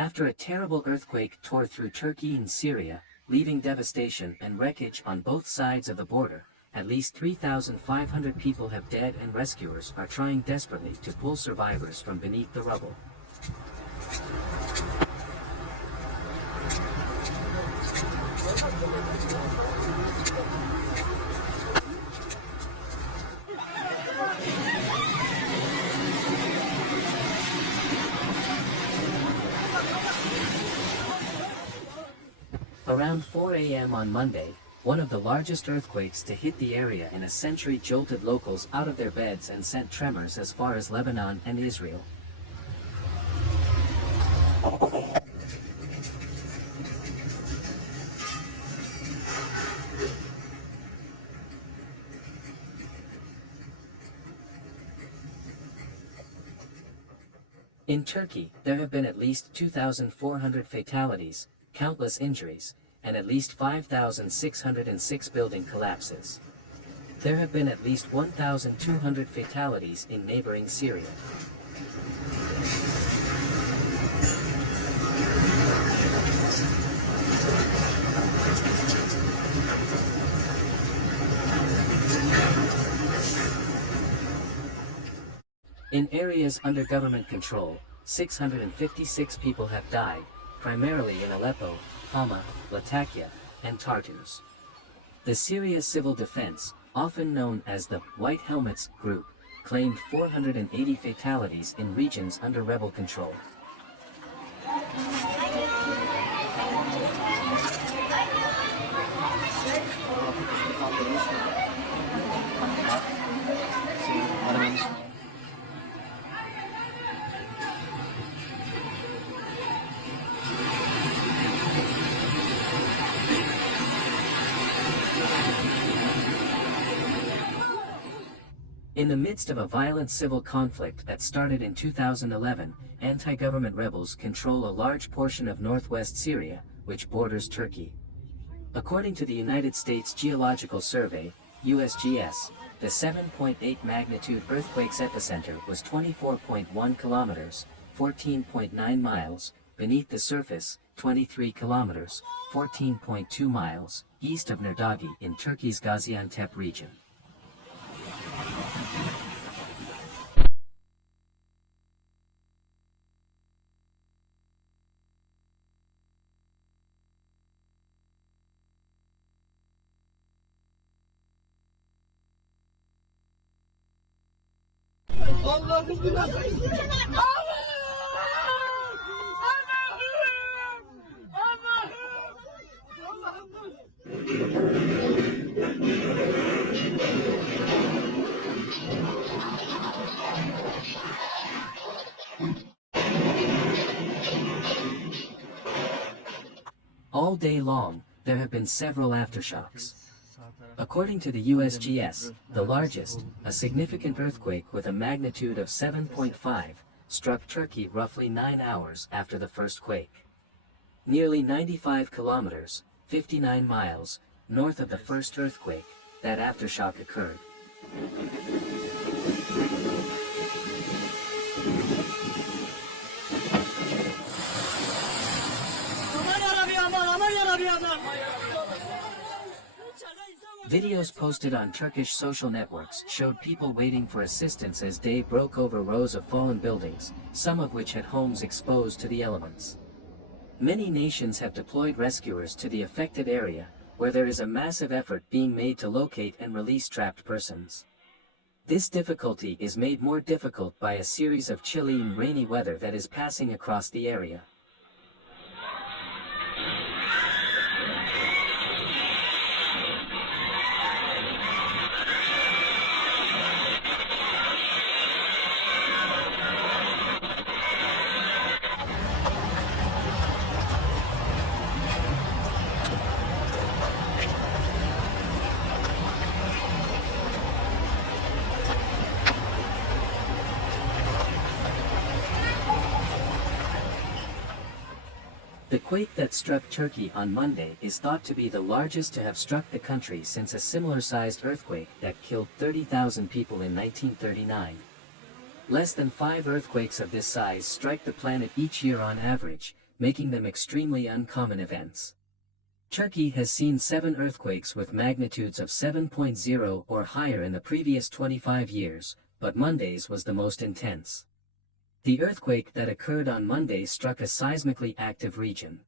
After a terrible earthquake tore through Turkey and Syria, leaving devastation and wreckage on both sides of the border, at least 3,500 people have died and rescuers are trying desperately to pull survivors from beneath the rubble. Around 4 a.m. on Monday, one of the largest earthquakes to hit the area in a century jolted locals out of their beds and sent tremors as far as Lebanon and Israel. In Turkey, there have been at least 2,400 fatalities, countless injuries, and at least 5,606 building collapses. There have been at least 1,200 fatalities in neighboring Syria. In areas under government control, 656 people have died, primarily in Aleppo, Hama, Latakia, and Tartus. The Syria Civil Defense, often known as the White Helmets Group, claimed 480 fatalities in regions under rebel control. In the midst of a violent civil conflict that started in 2011, anti-government rebels control a large portion of northwest Syria, which borders Turkey. According to the United States Geological Survey, USGS, the 7.8 magnitude earthquake's epicenter was 24.1 kilometers, 14.9 miles, beneath the surface, 23 kilometers, 14.2 miles, east of Nurdagi in Turkey's Gaziantep region. All day long, there have been several aftershocks. According to the USGS, the largest, a significant earthquake with a magnitude of 7.5, struck Turkey roughly 9 hours after the first quake. Nearly 95 kilometers, 59 miles, north of the first earthquake, that aftershock occurred. Videos posted on Turkish social networks showed people waiting for assistance as day broke over rows of fallen buildings, some of which had homes exposed to the elements. Many nations have deployed rescuers to the affected area, where there is a massive effort being made to locate and release trapped persons. This difficulty is made more difficult by a series of chilly and rainy weather that is passing across the area. The quake that struck Turkey on Monday is thought to be the largest to have struck the country since a similar-sized earthquake that killed 30,000 people in 1939. Less than 5 earthquakes of this size strike the planet each year on average, making them extremely uncommon events. Turkey has seen 7 earthquakes with magnitudes of 7.0 or higher in the previous 25 years, but Monday's was the most intense. The earthquake that occurred on Monday struck a seismically active region.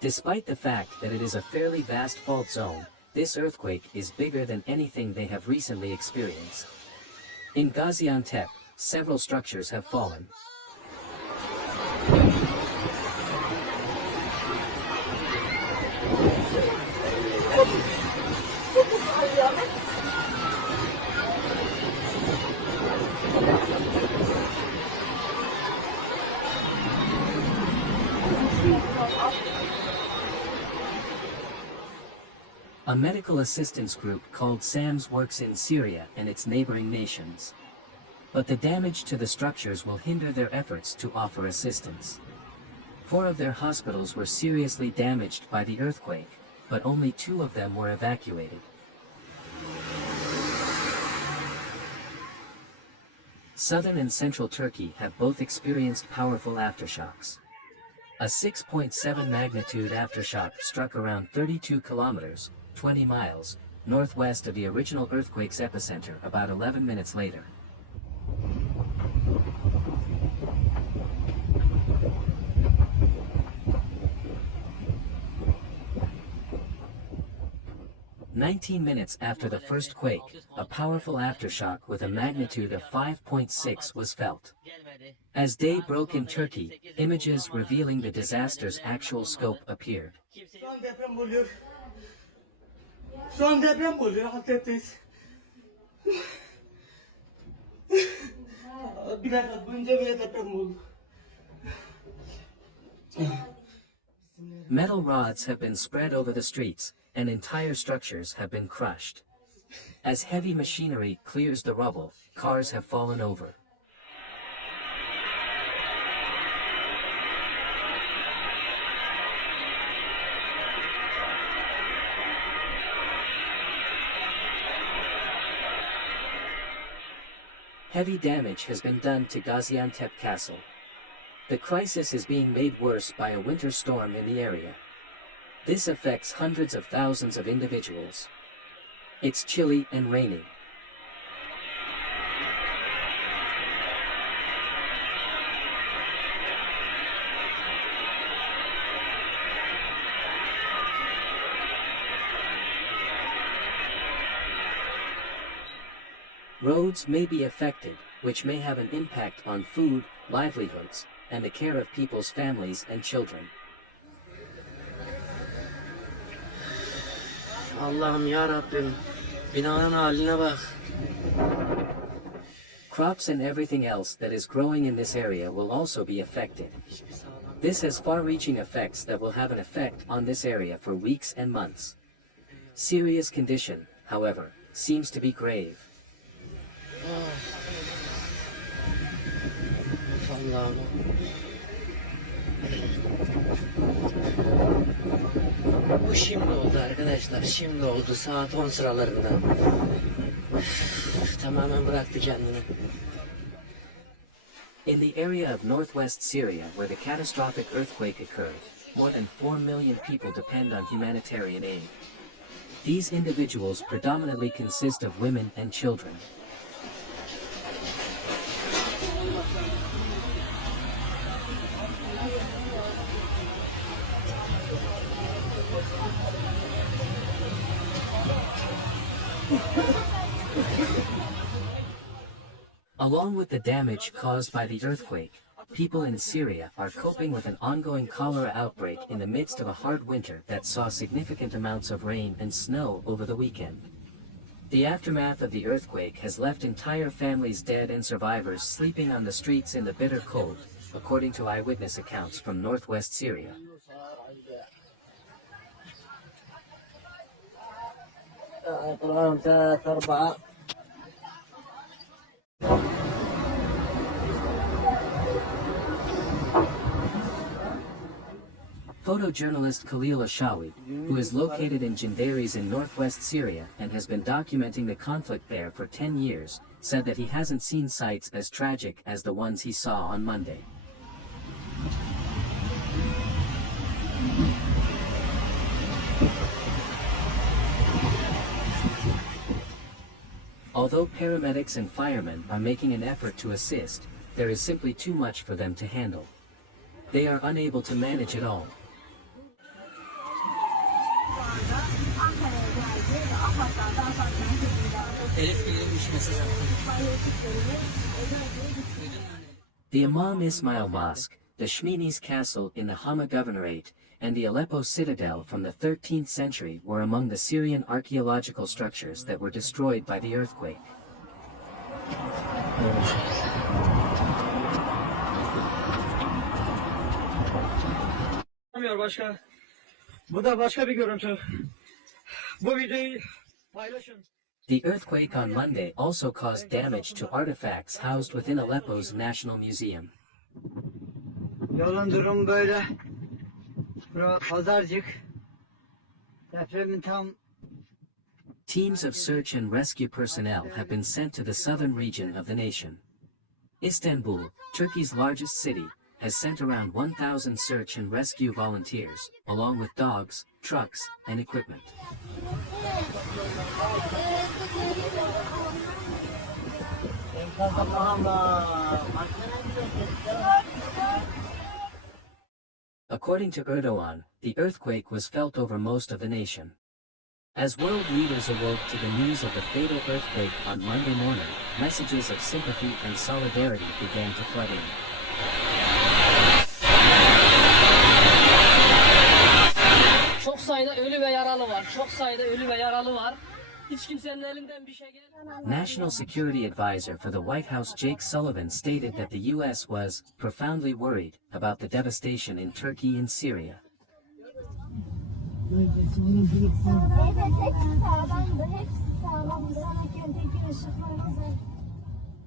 Despite the fact that it is a fairly vast fault zone, this earthquake is bigger than anything they have recently experienced. In Gaziantep, several structures have fallen. A medical assistance group called SAMS works in Syria and its neighboring nations. But the damage to the structures will hinder their efforts to offer assistance. 4 of their hospitals were seriously damaged by the earthquake, but only 2 of them were evacuated. Southern and central Turkey have both experienced powerful aftershocks. A 6.7 magnitude aftershock struck around 32 kilometers, 20 miles, northwest of the original earthquake's epicenter about 11 minutes later. "19 minutes after the first quake, a powerful aftershock with a magnitude of 5.6 was felt. As day broke in Turkey, images revealing the disaster's actual scope appeared. Şu an deprem oluyor, Antep'teyiz. Birer saat boyunca bile deprem oldu. Metal rods have been spread over the streets, and entire structures have been crushed. As heavy machinery clears the rubble, cars have fallen over. Heavy damage has been done to Gaziantep Castle. The crisis is being made worse by a winter storm in the area. This affects hundreds of thousands of individuals. It's chilly and rainy. Roads may be affected, which may have an impact on food, livelihoods, and the care of people's families and children. Allah'ım ya Rabbim, binanın haline bak. Crops and everything else that is growing in this area will also be affected. This has far-reaching effects that will have an effect on this area for weeks and months. Syria's condition, however, seems to be grave. Allah'ım. Bu şimdi oldu arkadaşlar, şimdi oldu saat 10 sıralarında. Tamamen bıraktı kendini. In the area of northwest Syria where the catastrophic earthquake occurred, more than 4 million people depend on humanitarian aid. These individuals predominantly consist of women and children. Along with the damage caused by the earthquake, people in Syria are coping with an ongoing cholera outbreak in the midst of a hard winter that saw significant amounts of rain and snow over the weekend. The aftermath of the earthquake has left entire families dead and survivors sleeping on the streets in the bitter cold, according to eyewitness accounts from northwest Syria. Photojournalist Khalil Ashawi, who is located in Jindaris in northwest Syria and has been documenting the conflict there for 10 years, said that he hasn't seen sights as tragic as the ones he saw on Monday. Although paramedics and firemen are making an effort to assist, there is simply too much for them to handle. They are unable to manage it all. The Imam Ismail Mosque, the Shmini's Castle in the Hama Governorate, and the Aleppo Citadel from the 13th century were among the Syrian archaeological structures that were destroyed by the earthquake. The earthquake on Monday also caused damage to artifacts housed within Aleppo's National Museum. Yolun durum böyle. Bura pazarcık. Depremin tam. Teams of search and rescue personnel have been sent to the southern region of the nation. Istanbul, Turkey's largest city, has sent around 1,000 search and rescue volunteers, along with dogs, trucks, and equipment. According to Erdogan, the earthquake was felt over most of the nation. As world leaders awoke to the news of the fatal earthquake on Monday morning, messages of sympathy and solidarity began to flood in. Çok sayıda ölü ve yaralı var. Çok sayıda ölü ve yaralı var. Hiç kimsenin elinden bir şey gelmedi. National Security Advisor for the White House Jake Sullivan stated that the U.S. was profoundly worried about the devastation in Turkey and Syria. Hepsi sağlamdı, hepsi sağlamdı. Tekini ışıklarımızı